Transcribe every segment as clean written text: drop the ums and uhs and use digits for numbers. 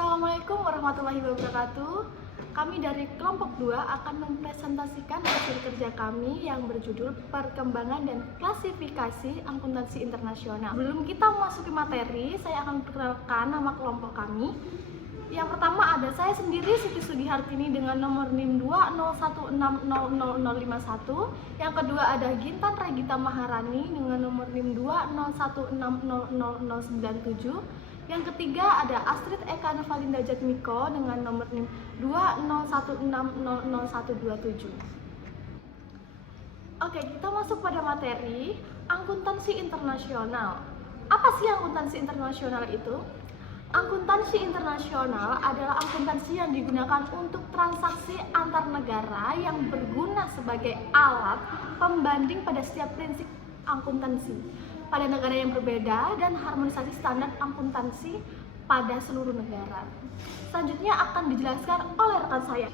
Assalamualaikum warahmatullahi wabarakatuh. Kami dari kelompok 2 akan mempresentasikan hasil kerja kami yang berjudul Perkembangan dan Klasifikasi Akuntansi Internasional. Sebelum kita memasuki materi, saya akan memperkenalkan nama kelompok kami. Yang pertama ada saya sendiri, Siti Sudihartini dengan nomor NIM 201600051. Yang kedua ada Gintan Regita Maharani dengan nomor NIM 201600097. Yang ketiga ada Astrid Eka Novalinda Jatmiko dengan nomor NIM 201600127. Oke, kita masuk pada materi akuntansi internasional. Apa sih akuntansi internasional itu? Akuntansi internasional adalah akuntansi yang digunakan untuk transaksi antar negara yang berguna sebagai alat pembanding pada setiap prinsip akuntansi pada negara yang berbeda dan harmonisasi standar akuntansi pada seluruh negara. Selanjutnya akan dijelaskan oleh rekan saya.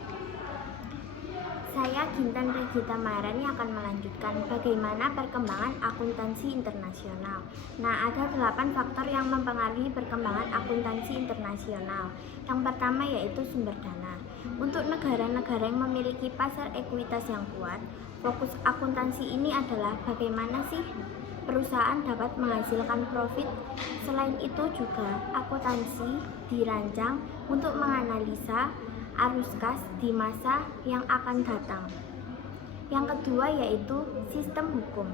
Saya Gintan Regita Maharani akan melanjutkan bagaimana perkembangan akuntansi internasional. Nah, ada 8 faktor yang mempengaruhi perkembangan akuntansi internasional. Yang pertama yaitu sumber dana. Untuk negara-negara yang memiliki pasar ekuitas yang kuat, fokus akuntansi ini adalah bagaimana sih perusahaan dapat menghasilkan profit. Selain itu juga akuntansi dirancang untuk menganalisa arus kas di masa yang akan datang. Yang kedua yaitu sistem hukum.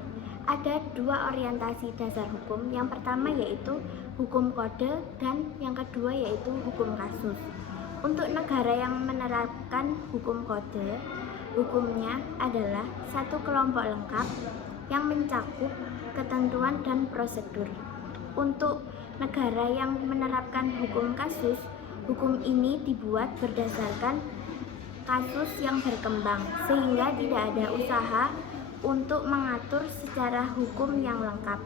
Ada 2 orientasi dasar hukum. Yang pertama yaitu hukum kode dan yang kedua yaitu hukum kasus. Untuk negara yang menerapkan hukum kode, hukumnya adalah satu kelompok lengkap yang mencakup ketentuan dan prosedur. Untuk negara yang menerapkan hukum kasus, hukum ini dibuat berdasarkan kasus yang berkembang sehingga tidak ada usaha untuk mengatur secara hukum yang lengkap.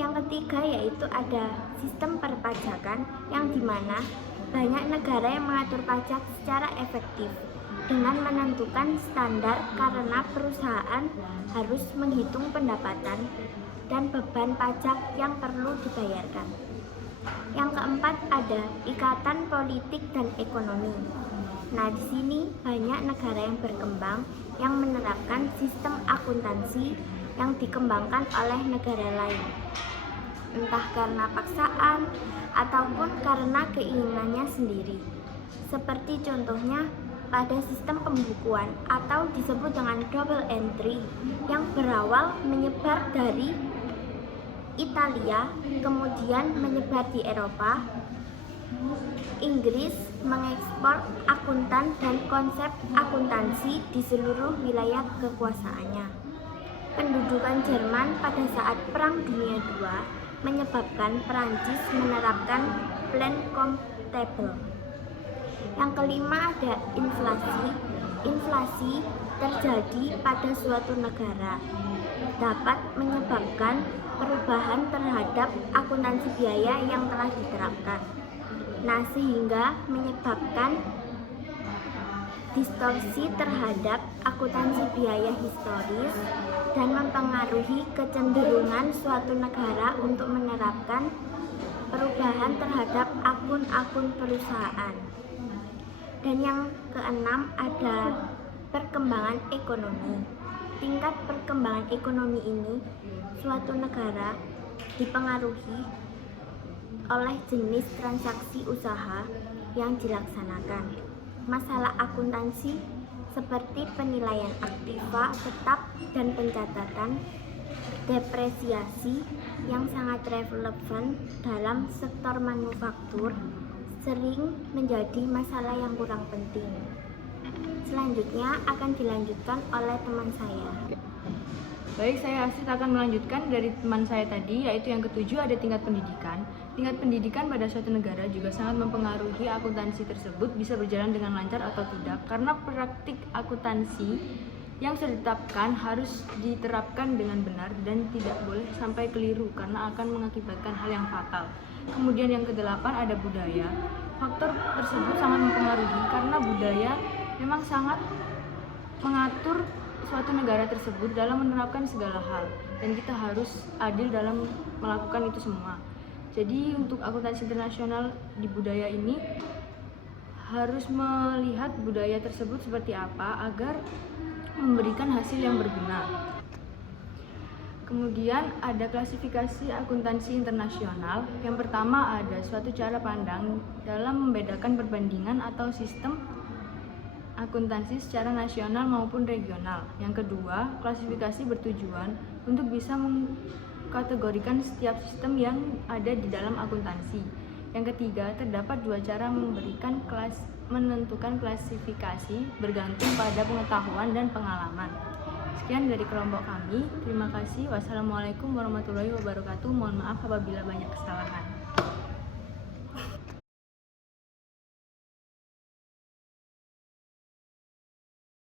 Yang ketiga yaitu ada sistem perpajakan yang dimana banyak negara yang mengatur pajak secara efektif dengan menentukan standar karena perusahaan harus menghitung pendapatan dan beban pajak yang perlu dibayarkan. Yang keempat ada ikatan politik dan ekonomi. Nah, di sini banyak negara yang berkembang yang menerapkan sistem akuntansi yang dikembangkan oleh negara lain, entah karena paksaan ataupun karena keinginannya sendiri. Seperti contohnya pada sistem pembukuan atau disebut dengan double entry yang berawal menyebar dari Italia, kemudian menyebar di Eropa. Inggris mengekspor akuntan dan konsep akuntansi di seluruh wilayah kekuasaannya. Pendudukan Jerman pada saat Perang Dunia II menyebabkan Perancis menerapkan plan comptable. Yang kelima ada inflasi. Inflasi terjadi pada suatu negara dapat menyebabkan perubahan terhadap akuntansi biaya yang telah diterapkan. Nah, sehingga menyebabkan distorsi terhadap akuntansi biaya historis dan mempengaruhi kecenderungan suatu negara untuk menerapkan perubahan terhadap akun-akun perusahaan. Dan yang keenam ada perkembangan ekonomi. Tingkat perkembangan ekonomi ini suatu negara dipengaruhi oleh jenis transaksi usaha yang dilaksanakan. Masalah akuntansi seperti penilaian aktiva tetap dan pencatatan depresiasi yang sangat relevan dalam sektor manufaktur sering menjadi masalah yang kurang penting. Selanjutnya akan dilanjutkan oleh teman saya. Baik, saya Astrid akan melanjutkan dari teman saya tadi, yaitu yang ketujuh ada tingkat pendidikan. Tingkat pendidikan pada suatu negara juga sangat mempengaruhi akuntansi tersebut bisa berjalan dengan lancar atau tidak, karena praktik akuntansi yang sudah ditetapkan harus diterapkan dengan benar dan tidak boleh sampai keliru karena akan mengakibatkan hal yang fatal. Kemudian yang kedelapan ada budaya. Faktor tersebut sangat mempengaruhi karena budaya memang sangat mengatur suatu negara tersebut dalam menerapkan segala hal dan kita harus adil dalam melakukan itu semua. Jadi untuk akuntansi internasional di budaya ini harus melihat budaya tersebut seperti apa agar memberikan hasil yang berguna. Kemudian ada klasifikasi akuntansi internasional. Yang pertama ada suatu cara pandang dalam membedakan perbandingan atau sistem akuntansi secara nasional maupun regional. Yang kedua, klasifikasi bertujuan untuk bisa mengkategorikan setiap sistem yang ada di dalam akuntansi. Yang ketiga, terdapat dua cara menentukan klasifikasi bergantung pada pengetahuan dan pengalaman. Sekian dari kelompok kami. Terima kasih. Wassalamualaikum warahmatullahi wabarakatuh. Mohon maaf apabila banyak kesalahan.